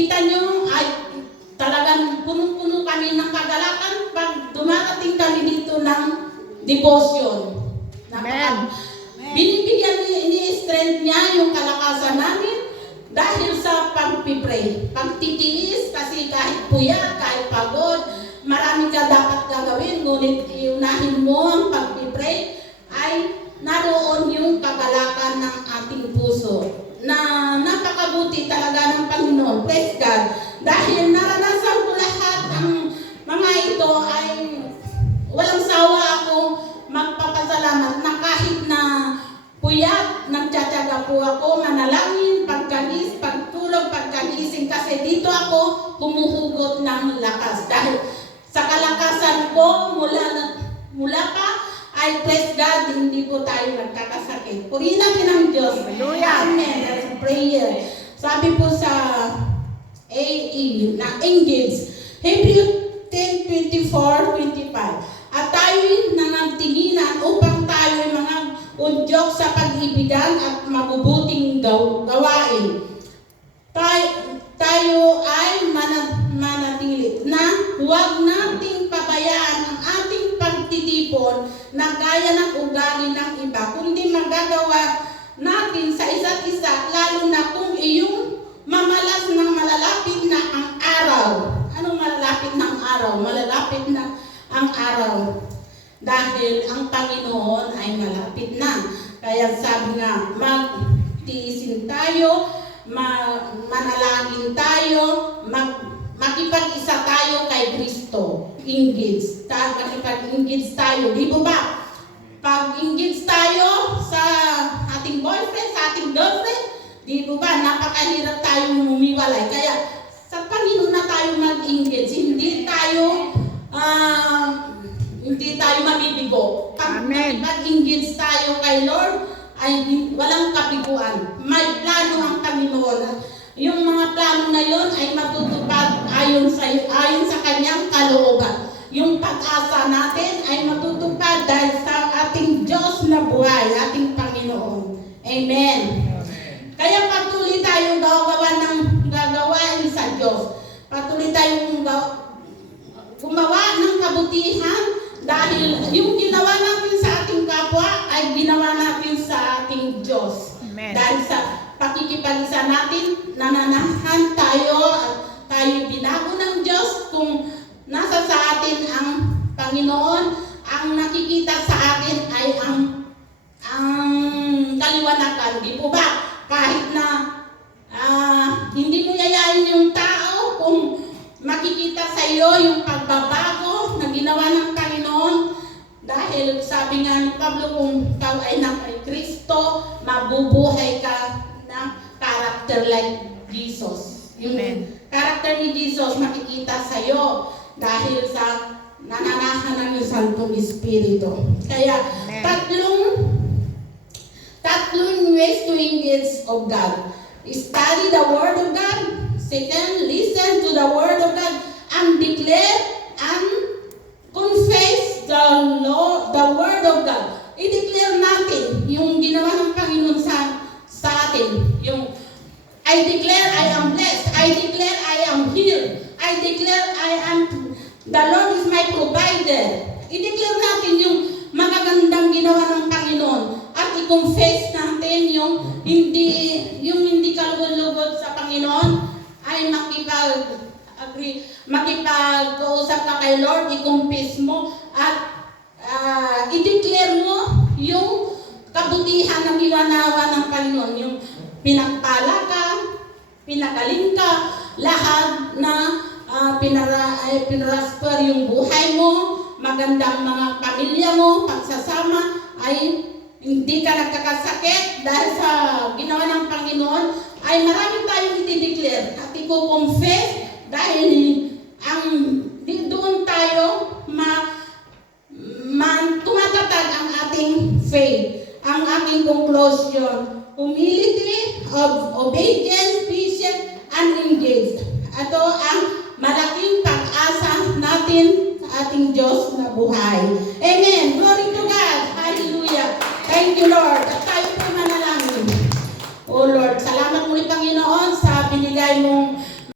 Makikita nyo ay talagang punong-puno kami ng kagalakan pag dumarating kami dito ng devotion. Amen. Binibigyan ni strength niya yung kalakasan namin dahil sa pagpipray. Pagtitiis kasi kahit puyat, kahit pagod, marami ka dapat gagawin, ngunit iunahin mo ang pagpipray ay naroon yung kagalakan ng ating puso na napakabuti talaga ng Panginoon. Praise God. Dahil naranasan ko lahat ang mga ito ay walang sawa ako magpapasalamat na kahit na puyat, nagtsatsaga po ako, manalangin, pagtulog, pagkagising kasi dito ako humuhugot ng lakas. Dahil sa kalakasan ko mula pa ay praise God, hindi po tayo nagkakasakit. Purihin natin ang Diyos. Hallelujah. Amen. That's a prayer. Sabi po sa AE na Engage, Hebrew 10:24-25. At tayo'y nanagtinginan upang tayo'y mga udyok sa pag-ibigan at mabubuting gawain. Tayo ay manatili na huwag nating pabayaan ang ating pagtitipon na gaya ng ugali ng iba, kundi magagawa natin sa isa't isa, lalo na kung iyong mamalas ng malalapit na ang araw. Anong malalapit ng araw? Malalapit na ang araw. Dahil ang Panginoon ay malapit na. Kaya sabi nga, magtiisin tayo, manalangin tayo, makipag-isa tayo kay Kristo. Engage. Makipag-engage tayo. Di ba ba? Pag-engage tayo sa ating boyfriend, sa ating girlfriend, di ba? Napakahirap tayong mumiwalay. Kaya sa Panginoon na tayo mag-engage. Hindi tayo mabibigo. Pag mag-engage tayo kay Lord, ay walang kapiguan. May plano ang Panginoon. Yung mga plano na yon ay matutupad ayon sa kanyang kalooban. Yung pag-asa natin ay matutupad dahil sa ating Diyos na buhay, ating Panginoon. Amen. Kaya patuloy tayong gagawain sa Diyos. Patuloy tayong gumawa ng kabutihan dahil yung ginawa natin sa ating kapwa ay ginawa natin sa ating Diyos. Amen. Dahil sa pakikipag-isa natin, nananahan tayo at tayo binago ng Diyos. Kung nasa sa atin ang Panginoon, ang nakikita sa atin ay ang kaliwanagan. Di po ba? Kahit na hindi mo yayain yung tao, kung makikita sa iyo yung pagbabago na ginawa ng Panginoon. Dahil sabi nga ni Pablo, kung ikaw ay na kay Kristo, mabubuhay ka ng character like Jesus. Yung character ni Jesus makikita sa iyo dahil sa nananahan ng Santong Espiritu. Kaya tatlong ways to engage of God. Study the Word of God. Second, listen to the Word of God and declare and confess the Word of God. I-declare natin yung ginawa ng Panginoon sa atin. Yung I declare I am blessed. I declare I am healed. I declare the Lord is my provider. I-declare natin yung magagandang ginawa ng Panginoon at i-confess natin yung hindi kalugod-lugod sa Panginoon ay makipag-uusap ka kay Lord, i-confess mo at i-declare mo yung kabutihan na ginawa ng Panginoon, yung pinagpala ka, pinagaling ka, lahat na pinarasper yung buhay mo, magandang mga pamilya mo, pagsasama ay hindi ka nagkakasakit dahil sa ginawa ng Panginoon, ay marami tayong i-declare at i-confess dahil doon tayo tumatatag ang ating faith, ang ating conclusion, humility, obedience, patience, and engaged. Ito ang malaking pag-asa natin sa ating Diyos na buhay. Amen. Glory to God. Hallelujah. Thank you, Lord. At